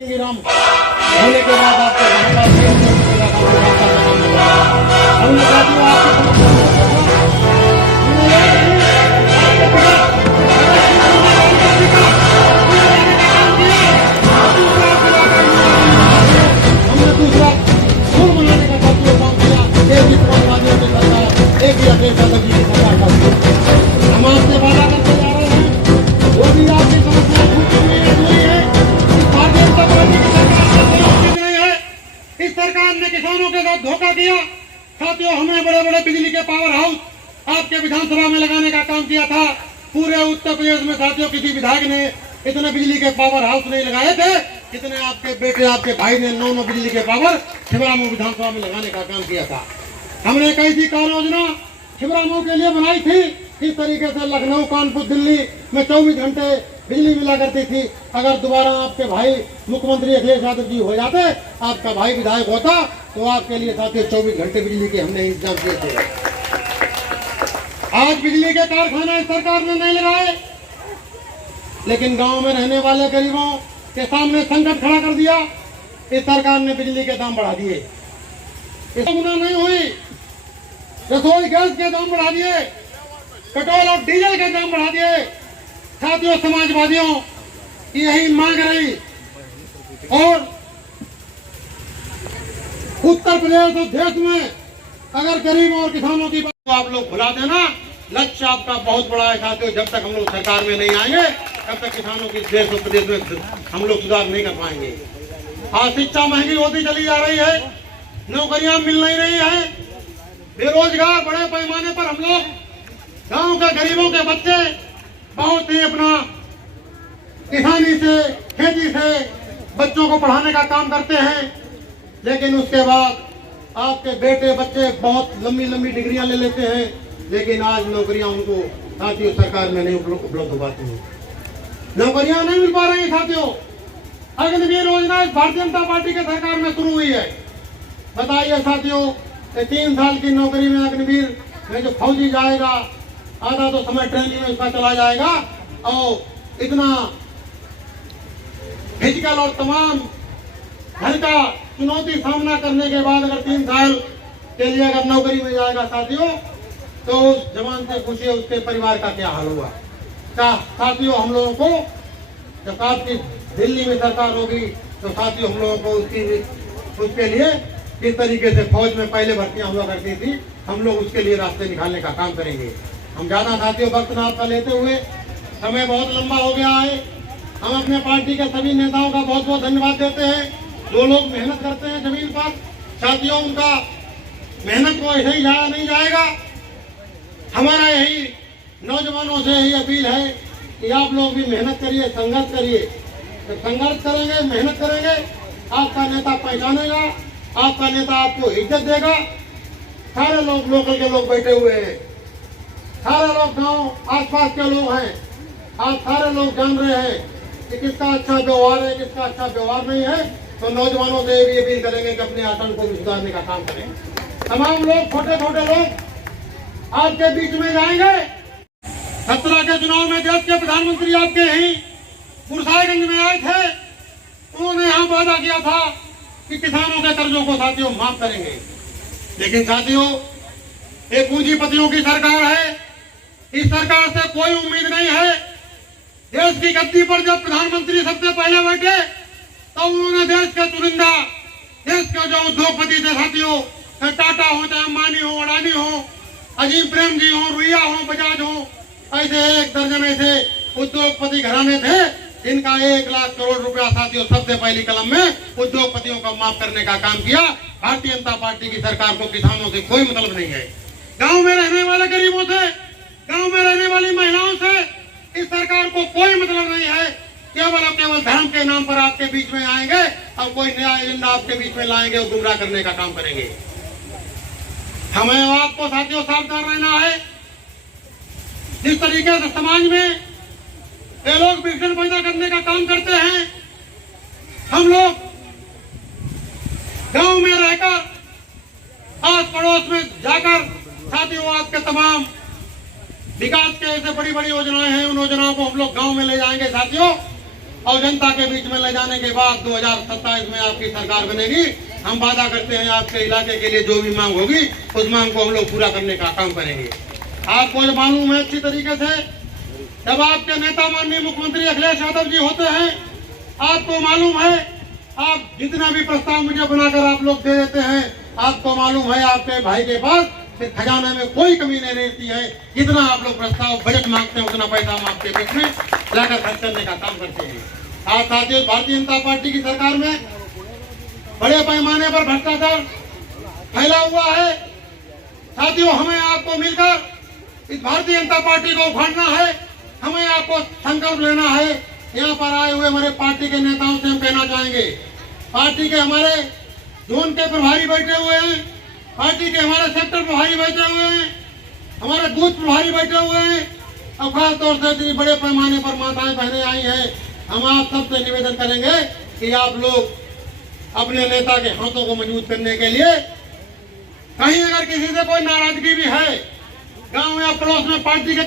राम होने के बाद आपको हमने दूसरा सुर बनाने का काम किया। एक ही समाजवादियों की सरकार, एक ही अखिलेश यादव जी की सरकार का हम आपसे वादा करते जा रहे हैं। वो भी आपकी समस्या इस सरकार ने किसानों के साथ धोखा किया। साथियों, हमें बड़े बड़े बिजली के पावर हाउस आपके विधानसभा में लगाने का काम किया था। पूरे उत्तर प्रदेश में साथियों किसी विधायक ने इतने बिजली के पावर हाउस नहीं लगाए थे जितने आपके बेटे आपके भाई ने 9 बिजली के पावर छिबरामऊ विधानसभा में लगाने का काम किया था। हमने कई थी कार्य योजना छिबरामऊ के लिए बनाई थी। इस तरीके से लखनऊ, कानपुर, दिल्ली में 24 घंटे बिजली मिला करती थी। अगर दोबारा आपके भाई मुख्यमंत्री अखिलेश यादव जी हो जाते, आपका भाई विधायक होता, तो आपके लिए साथियों 24 घंटे बिजली के हमने इंतजाम किए थे। आज बिजली के कारखाना इस सरकार ने नहीं लगाए, लेकिन गांव में रहने वाले गरीबों के सामने संकट खड़ा कर दिया। इस सरकार ने बिजली के दाम बढ़ा दिए। गुना नहीं हुई, रसोई गैस के दाम बढ़ा दिए, पेट्रोल और डीजल के दाम बढ़ा दिए। साथियों, समाजवादियों की यही मांग रही और उत्तर प्रदेश और देश में अगर गरीबों और किसानों की बात तो आप लोग भुला देना। लक्ष्य आपका बहुत बड़ा है साथियों। जब तक हम लोग सरकार में नहीं आएंगे तब तक किसानों की देश और प्रदेश में हम लोग सुधार नहीं कर पाएंगे। आज शिक्षा महंगी होती चली जा रही है, नौकरियां मिल नहीं रही है, बेरोजगार बड़े पैमाने पर। हम लोग गांव के गरीबों के बच्चे बहुत ही अपना किसानी से, खेती से बच्चों को पढ़ाने का काम करते हैं, लेकिन उसके बाद आपके बेटे बच्चे बहुत लंबी लंबी डिग्रियां ले लेते हैं, लेकिन आज नौकरियां उनको साथियों सरकार में नहीं उपलब्ध हो पाती हैं। नौकरियां नहीं मिल पा रही साथियों। अग्निवीर योजना भारतीय जनता पार्टी के सरकार में शुरू हुई है। बताइए साथियों, 3 साल की नौकरी में अग्निवीर में जो फौजी जाएगा, आधा तो समय ट्रेनिंग में उसका चला जाएगा, और इतना फिजिकल और तमाम घर का चुनौती सामना करने के बाद अगर 3 साल के लिए अगर नौकरी में जाएगा साथियों, तो उस जवान से पूछिए उसके परिवार का क्या हाल हुआ। साथियों, हम लोगों को जब आपकी दिल्ली में सरकार होगी तो साथियों हम लोगों को उसके लिए किस तरीके से फौज में पहले भर्तियां हुआ करती थी, हम लोग उसके लिए रास्ते निकालने का काम करेंगे। हम ज्यादा साथियों वक्त ना आपका लेते हुए, समय बहुत लंबा हो गया है। हम अपने पार्टी के सभी नेताओं का बहुत बहुत धन्यवाद देते हैं। जो लोग मेहनत करते हैं जमीन पर साथियों, उनका मेहनत को ऐसे ही जाया नहीं जाएगा। हमारा यही नौजवानों से यही अपील है कि आप लोग भी मेहनत करिए, संघर्ष करिए। जब संघर्ष करेंगे, मेहनत करेंगे, आपका नेता पहचानेगा, आपका नेता आपको इज्जत देगा। सारे लोग लोकल के लोग बैठे हुए हैं, सारे लोग गांव आसपास के लोग हैं। आप सारे लोग जान रहे हैं कि किसका अच्छा व्यवहार है, किसका अच्छा व्यवहार नहीं है। तो नौजवानों से भी अपील करेंगे कि अपने आचरण को भी सुधारने का काम करें। तमाम लोग, छोटे छोटे लोग आपके बीच में जाएंगे। 17 के चुनाव में देश के प्रधानमंत्री आपके यही गुरसाईगंज में आए थे। उन्होंने यहाँ वादा किया था कि किसानों के कर्जों को साथियों माफ करेंगे, लेकिन साथियों ये पूंजीपतियों की सरकार है। इस सरकार से कोई उम्मीद नहीं है। देश की गद्दी पर जब प्रधानमंत्री सबसे पहले बैठे तो उन्होंने देश के चुनिंदा, देश के जो उद्योगपति थे साथियों, टाटा हो, चाहे अंबानी हो, अडानी हो, अजीम प्रेम जी हो, रुइया हो, बजाज हो, ऐसे 1 दर्जन ऐसे उद्योगपति घराने थे जिनका 1 लाख करोड़ रुपया साथियों सबसे पहली कलम में उद्योगपतियों का माफ करने का काम किया। भारतीय जनता पार्टी की सरकार को किसानों से कोई मतलब नहीं है। गांव में रहने वाले गरीबों से, गांव में रहने वाली महिलाओं से इस सरकार को कोई मतलब नहीं है। केवल और केवल धर्म के नाम पर आपके बीच में आएंगे और कोई नया एजेंडा आपके बीच में लाएंगे और गुमराह करने का काम करेंगे। हमें आपको साथियों सावधान रहना है। जिस तरीके से समाज में ये लोग विघटन पैदा करने का काम करते हैं, हम लोग गांव में रहकर, आस पड़ोस में जाकर साथियों आपके तमाम विकास के ऐसे बड़ी बड़ी योजनाएं हैं, उन योजनाओं को हम लोग गांव में ले जाएंगे साथियों। और जनता के बीच में ले जाने के बाद 2027 में आपकी सरकार बनेगी। हम वादा करते हैं आपके इलाके के लिए जो भी मांग होगी उस मांग को हम लोग पूरा करने का काम करेंगे। आपको जो मालूम है अच्छी तरीके से, जब आपके नेता माननीय मुख्यमंत्री अखिलेश यादव जी होते हैं, आपको मालूम है आप जितना भी प्रस्ताव मुझे बनाकर आप लोग दे देते हैं, आपको मालूम है आपके भाई के पास फिर खजाने में कोई कमी नहीं रहती है। जितना आप लोग प्रस्ताव बजट मांगते हैं उतना पैसा हम आपके बीच में लाकर खर्च करने का काम करते हैं। साथियों, भारतीय जनता पार्टी की सरकार में बड़े पैमाने पर भ्रष्टाचार फैला हुआ है। साथियों, हमें आपको मिलकर इस भारतीय जनता पार्टी को उखाड़ना है। हमें आपको संकल्प लेना है। यहाँ पर आए हुए हमारे पार्टी के नेताओं से हम कहना चाहेंगे, पार्टी के हमारे जोन के प्रभारी बैठे हुए हैं, पार्टी के हमारे सेक्टर प्रभारी बैठे हुए हैं, हमारे बूथ प्रभारी बैठे हुए हैं, और खास तौर से इतनी बड़े पैमाने पर माताएं बहनें आई हैं। हम आप सबसे निवेदन करेंगे कि आप लोग अपने नेता के हाथों को मजबूत करने के लिए, कहीं अगर किसी से कोई नाराजगी भी है, गांव या पड़ोस में पार्टी के